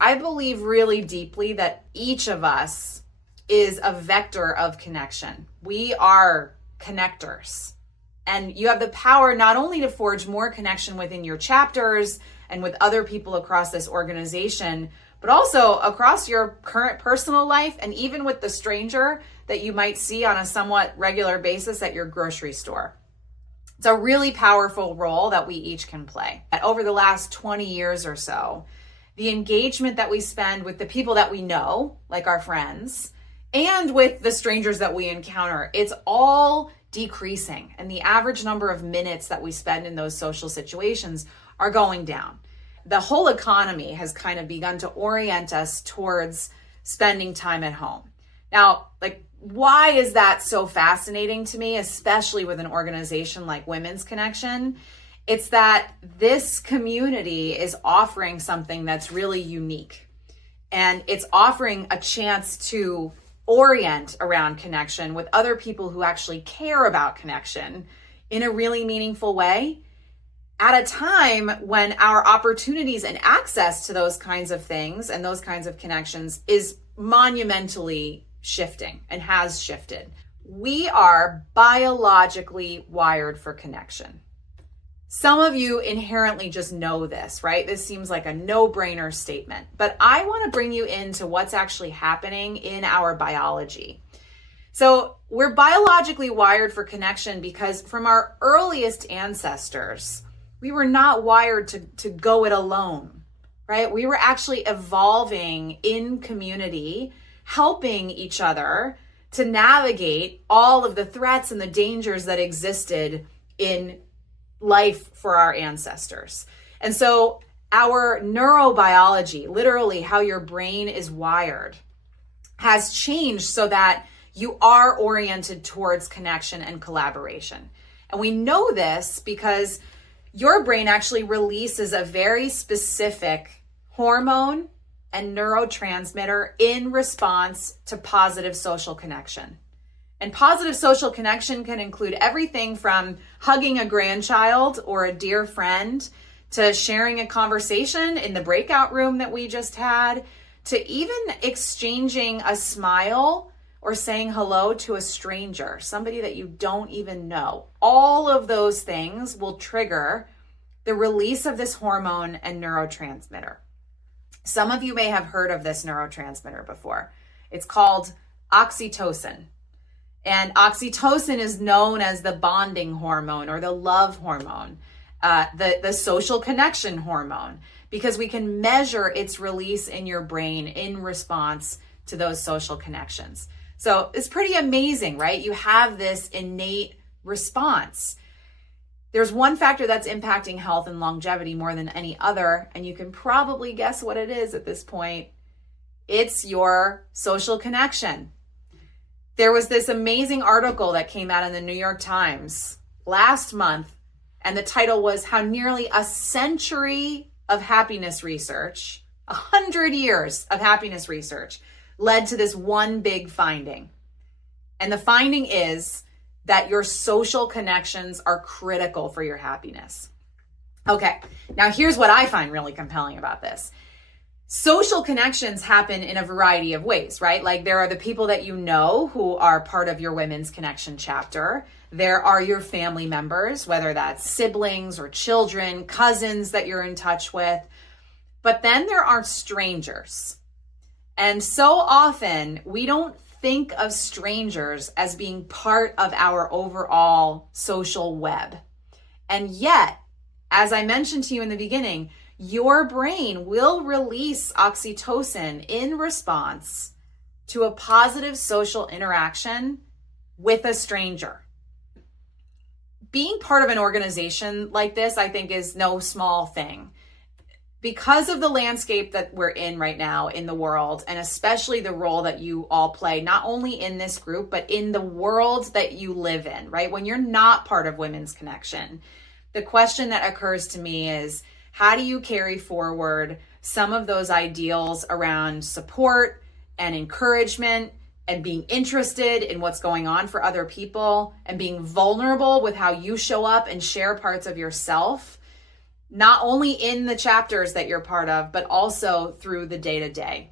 I believe really deeply that each of us is a vector of connection. We are connectors. And you have the power not only to forge more connection within your chapters and with other people across this organization, but also across your current personal life and even with the stranger that you might see on a somewhat regular basis at your grocery store. It's a really powerful role that we each can play. Over the last 20 years or so, the engagement that we spend with the people that we know, like our friends, and with the strangers that we encounter, it's all decreasing. And the average number of minutes that we spend in those social situations are going down. The whole economy has kind of begun to orient us towards spending time at home. Now, why is that so fascinating to me, especially with an organization like Women's Connection? It's that this community is offering something that's really unique. And it's offering a chance to orient around connection with other people who actually care about connection in a really meaningful way at a time when our opportunities and access to those kinds of things and those kinds of connections is monumentally shifting and has shifted. We are biologically wired for connection. Some of you inherently just know this, right? This seems like a no-brainer statement, but I want to bring you into what's actually happening in our biology. So we're biologically wired for connection because from our earliest ancestors, we were not wired to go it alone, right? We were actually evolving in community, helping each other to navigate all of the threats and the dangers that existed in life for our ancestors. And so our neurobiology, literally how your brain is wired, has changed so that you are oriented towards connection and collaboration. And we know this because your brain actually releases a very specific hormone and neurotransmitter in response to positive social connection. And positive social connection can include everything from hugging a grandchild or a dear friend to sharing a conversation in the breakout room that we just had, to even exchanging a smile or saying hello to a stranger, somebody that you don't even know. All of those things will trigger the release of this hormone and neurotransmitter. Some of you may have heard of this neurotransmitter before. It's called oxytocin. And oxytocin is known as the bonding hormone or the love hormone, the social connection hormone, because we can measure its release in your brain in response to those social connections. So it's pretty amazing, right? You have this innate response. There's one factor that's impacting health and longevity more than any other, and you can probably guess what it is at this point. It's your social connection. There was this amazing article that came out in the New York Times last month, and the title was How Nearly a Century of Happiness Research, 100 years of happiness research, led to this one big finding. And the finding is that your social connections are critical for your happiness. Okay, now here's what I find really compelling about this. Social connections happen in a variety of ways, right? Like there are the people that you know who are part of your Women's Connection chapter. There are your family members, whether that's siblings or children, cousins that you're in touch with. But then there are strangers. And so often we don't think of strangers as being part of our overall social web. And yet, as I mentioned to you in the beginning, your brain will release oxytocin in response to a positive social interaction with a stranger. Being part of an organization like this, I think, is no small thing. Because of the landscape that we're in right now in the world, and especially the role that you all play, not only in this group, but in the world that you live in, right? When you're not part of Women's Connection, the question that occurs to me is, how do you carry forward some of those ideals around support and encouragement and being interested in what's going on for other people and being vulnerable with how you show up and share parts of yourself not only in the chapters that you're part of, but also through the day to day.